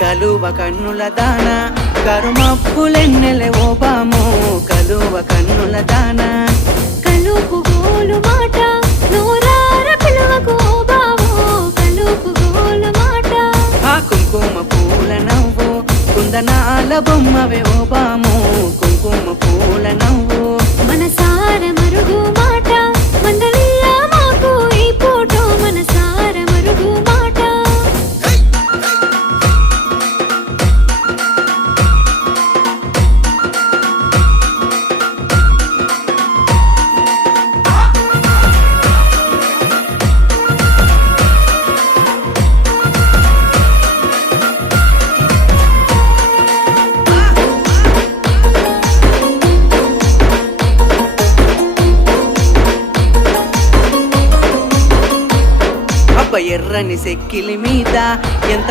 కలువ కన్నుల దాన కరుమప్పులెన్నెలే ఓ బాము కలువ కన్నుల దాన కలుపు గోలు మాట నూరార పిలువకు ఓ బావో కలుపు గోలు మాట ఆ కుంకుమ పూల నవ్వు కుందనాల బొమ్మవే ఓ బాము కుంకుమ పూల నవ్వు మనసార మరుగు మాట మందలియ మాకు ఈ పూట మనసార మరుగు మాట అబ్బ ఎర్రని సెక్కిలి మీద ఎంత